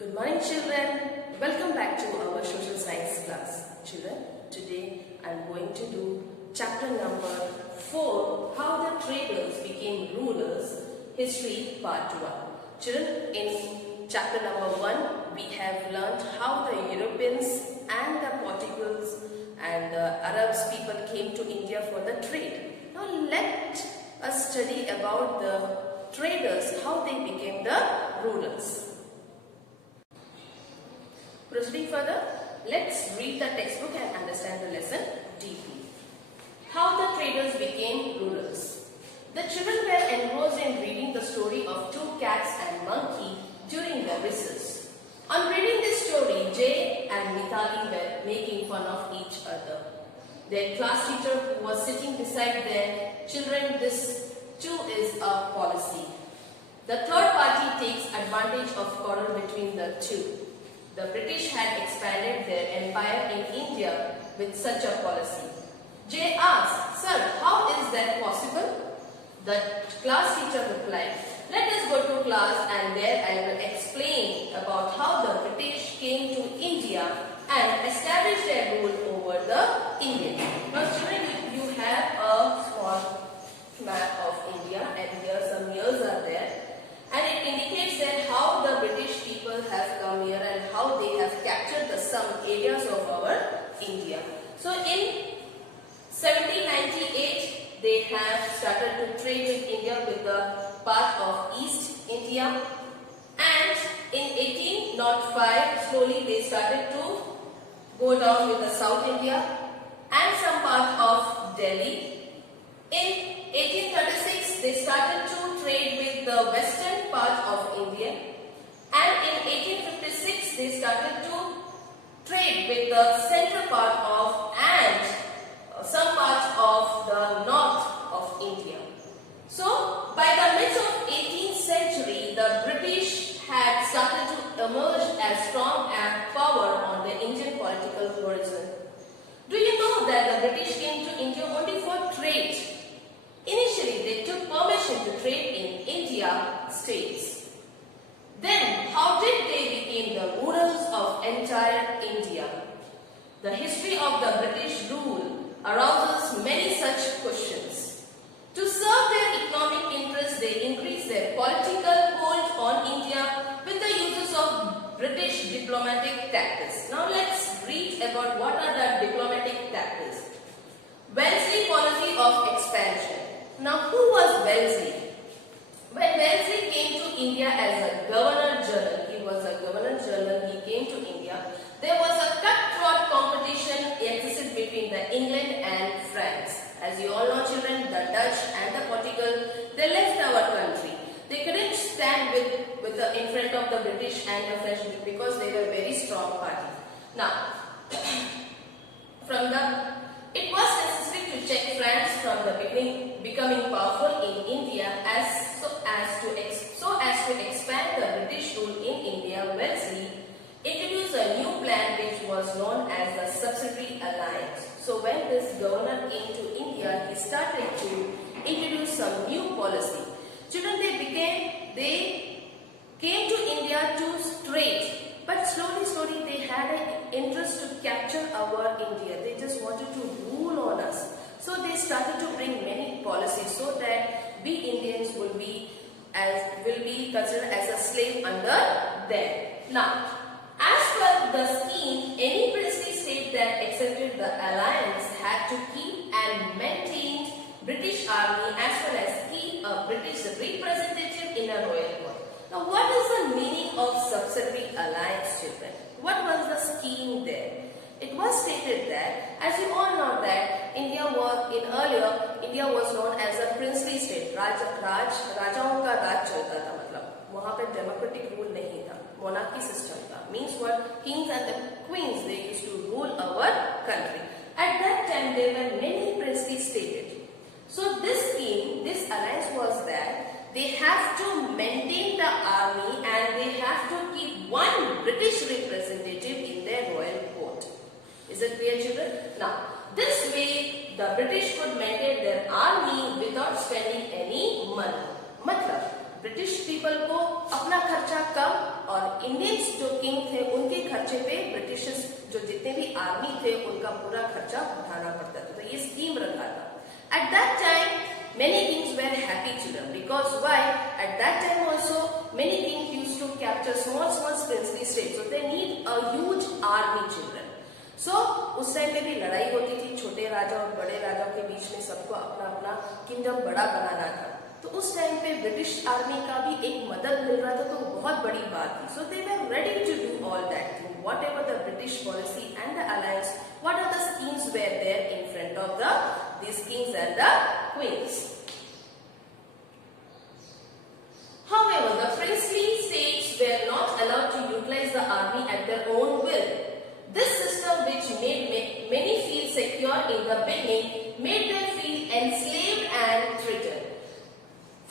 Good morning, children. Welcome back to our social science class. Children, today I am going to do chapter number 4, How the Traders Became Rulers, History Part 1. Children, in chapter number 1, we have learnt how the Europeans and the Portuguese and the Arabs people came to India for the trade. Now let us study about the traders, how they became the rulers. Proceeding further, let's read the textbook and understand the lesson deeply. How the traders became rulers. The children were engrossed in reading the story of two cats and monkey during the recess. On reading this story, Jay and Mithali were making fun of each other. Their class teacher, who was sitting beside their children, this too is a policy. The third party takes advantage of quarrel between the two. The British had expanded their empire in India with such a policy. Jay asked, "Sir, how is that possible?" The class teacher replied, "Let us go to class and there I will explain about how the British came to India and established their rule over the Indians." Now children, you have a small map of India and here some years are there. And it indicates that how the British people have come here and how they have captured some areas of our India. So in 1798, they have started to trade with India with the part of East India. And in 1805, slowly they started to go down with the South India and some part of Delhi. In 1836, they started to trade with the western part of India, and in 1856 they started to trade with the central part of and some parts of the north of India. So by the mid of 18th century, the British had started to emerge as strong and power on the Indian political horizon. Do you know that the British came to India only for trade? Initially, they took permission to trade in India states. Then, how did they become the rulers of entire India? The history of the British rule arouses many such questions. To serve their economic interests, they increased their political hold on India with the uses of British diplomatic tactics. Now, let's read about what are the diplomatic tactics. Wellesley policy of expansion. Now, who was Wellesley? When Wellesley came to India as a Governor-General, he was a Governor-General, he came to India, there was a cutthroat competition existed between the England and France. As you all know, children, the Dutch and the Portugal, they left our country. They couldn't stand in front of the British and the French because they were very strong party. Now, it was necessary to check France from the beginning, becoming powerful in India so as to expand the British rule in India. Wellesley introduced a new plan which was known as the Subsidiary Alliance. So when this governor came to India, he started to introduce some new policy. Children, they came to India to trade. But slowly they had an interest to capture our India. They just wanted to rule on us. So they started to bring many policies so that we Indians will be considered as a slave under them. Now, as per the scheme, any princely state that accepted the alliance had to keep and maintain British army as well as keep a British representative in a royal court. Now, what is the meaning of subsidiary alliance, children? What was the scheme there? It was stated that, as you all know that India was known as a princely state. राजाओं का राज चलता था, मतलब वहाँ पे democratic rule नहीं था, monarchy system था. Means what? Kings and the queens, they used to rule our country. At that time, there were many princely states. So this scheme, this alliance was that they have to maintain the army and they have to keep one British representative in their royal court. Is it clear, children? Now, this way the British could maintain their army without spending any money. मतलब British people को अपना खर्चा कम और Indians जो खर्चे पे Britishers जो जितने भी आर्मी थे उनका पूरा खर्चा उठाना पड़ता था, तो ये स्कीम रखा था. At that time, many kings were happy children because why? At that time also, many kings used to capture small princely states, so they need a huge army children. So उस time पे भी लड़ाई होती थी, छोटे राजा और बड़े राजाओं के बीच में, सबको अपना अपना किंगडम बड़ा बनाना था. तो उस टाइम पे ब्रिटिश आर्मी का भी एक मदद मिल रहा था, तो बहुत बड़ी बात थी. So they were ready to do all that thing, whatever the British policy and the alliance, what are the schemes were there in front of the these kings and the queens. However, the princely states were not allowed to utilize the army at their own will. This system, which made many feel secure in the beginning, made them feel enslaved and threatened.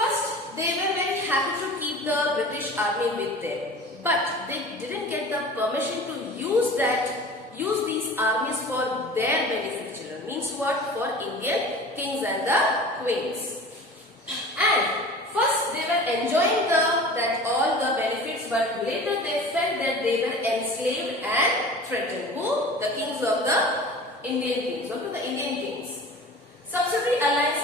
First, they were very happy to keep the British army with them, but they didn't get the permission to use these armies for their benefit. Means what? For Indian kings and the queens. And first they were enjoying all the benefits, but later they felt that they were enslaved and threatened. Who? The kings of the Indian kings. Okay, the Indian kings. Subsidiary alliance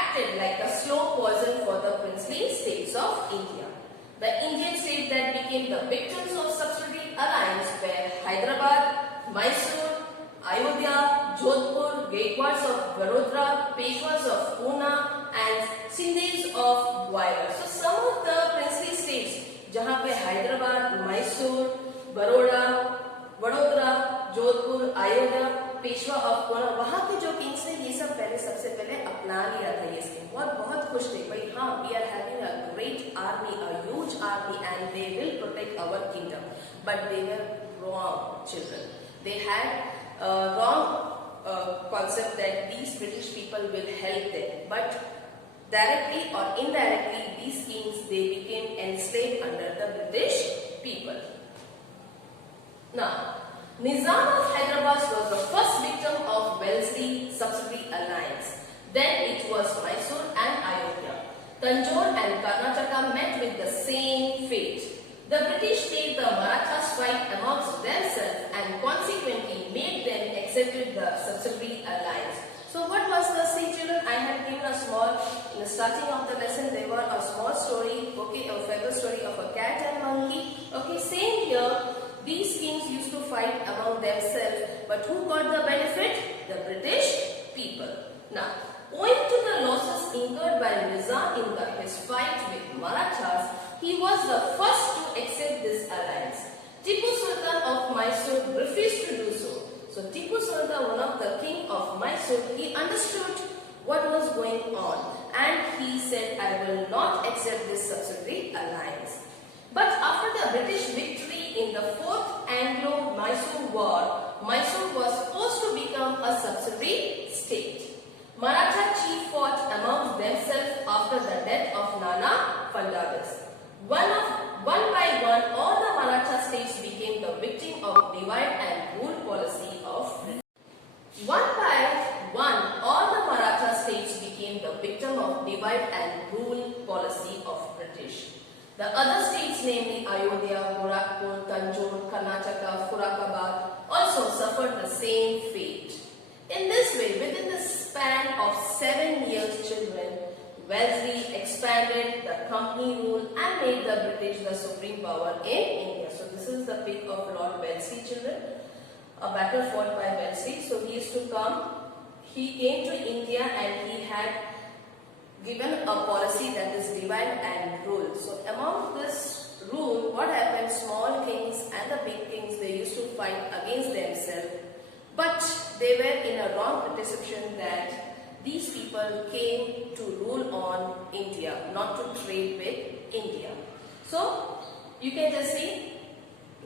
acted like a slow poison for the princely states of India. The Indian states that became the victims of subsidiary alliance were Hyderabad, Mysore, Ayodhya, Jodhpur, Gaekwads of Baroda, Peshwas of Pune and Sindhis of Gwalior. So some of the princely states जहाँ पे Hyderabad, Mysore, Baroda, Vadodara, Jodhpur, Ayodhya, Peshwa of Pune, वहाँ के जो Kings ने ये सब सबसे पहले अपना लिया था ये स्कीम, और बहुत खुश थे भाई, हाँ, we are having a great army, a huge army, and they will protect our kingdom. But they were wrong, children. They had wrong concept that these British people will help them, but directly or indirectly these kings, they became enslaved under the British people. Now, Nizam of Hyderabad was the first victim of Wellesley subsidiary alliance. Then it was Mysore and Ayodhya. Tanjore and Karnataka met with the same fate. The British made the Marathas fight amongst themselves and consequently made them accept the subsidiary alliance. So what was the scene, children? I had given a small, in the starting of the lesson there were a small story, okay, a fable story of a cat and monkey. Okay, same here, these kings used to fight among themselves, but who got the benefit? The British people. Now, owing to the losses incurred by Nizam in his fight with Marathas, he was the first to accept this alliance. Tipu Sultan of Mysore refused to do so. So Tipu Sultan, one of the king of Mysore, he understood what was going on and he said, I will not accept this subsidiary alliance. But after the British victory in the 4th Anglo-Mysore War, Mysore was forced to become a subsidiary state. Maratha chiefs fought amongst themselves after the death of Nana Fadnavis. One by one, all the Maratha states became the victim of divide and rule policy of Britain. One by one, all the Maratha states became the victim of divide and rule policy of British. The other states, namely Ayodhya, Gorakhpur, Tanjore, Karnataka, Furakabad, also suffered the same fate. In this way, within the span of 7 years, children, Wellesley expanded the company rule and made the British the supreme power in India. So this is the pic of Lord Wellesley, children. A battle fought by Wellesley. So he used to come. He came to India and he had given a policy that is divide and rule. So among this rule, what happened? Small kings and the big kings, they used to fight against themselves. But they were in a wrong perception that these people came to rule on India, not to trade with India. So you can just see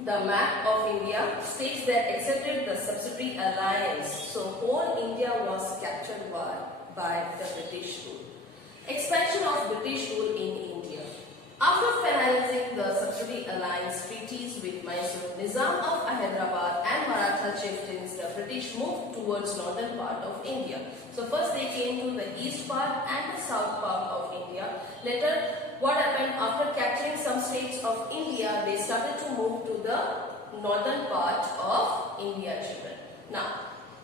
the map of India states that accepted the subsidiary alliance. So whole India was captured by the British rule. Expansion of British rule in India. After finalizing the subsidiary alliance treaties with Mysore, Nizam of Hyderabad and Maratha chieftains, the British moved towards northern part of India. So first they came to the east part and the south part of India. Later, what happened after capturing some states of India, they started to move to the northern part of India, children. Now,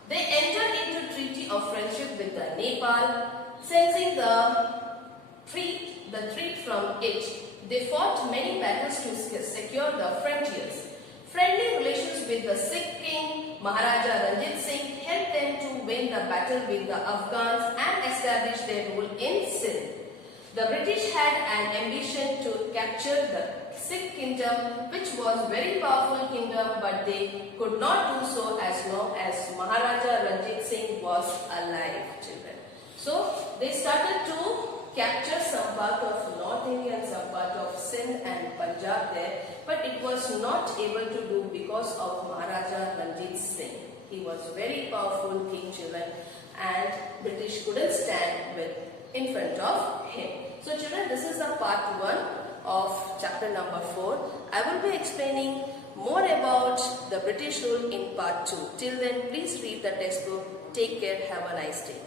they entered into treaty of friendship with the Nepal, sensing the threat from it. They fought many battles to secure the frontiers. Friendly relations with the Sikh king Maharaja Ranjit Singh helped them to win the battle with the Afghans and establish their rule in Sindh. The British had an ambition to capture the Sikh kingdom, which was a very powerful kingdom, but they could not do so as long as Maharaja Ranjit Singh was alive, children. So they started to capture some part of North India and some part of Sindh and Punjab there, but it was not able to do because of Maharaja Ranjit Singh. He was very powerful king, children, and British couldn't stand in front of him. So children, this is the part 1 of chapter number 4. I will be explaining more about the British rule in part 2. Till then, please read the textbook. Take care. Have a nice day.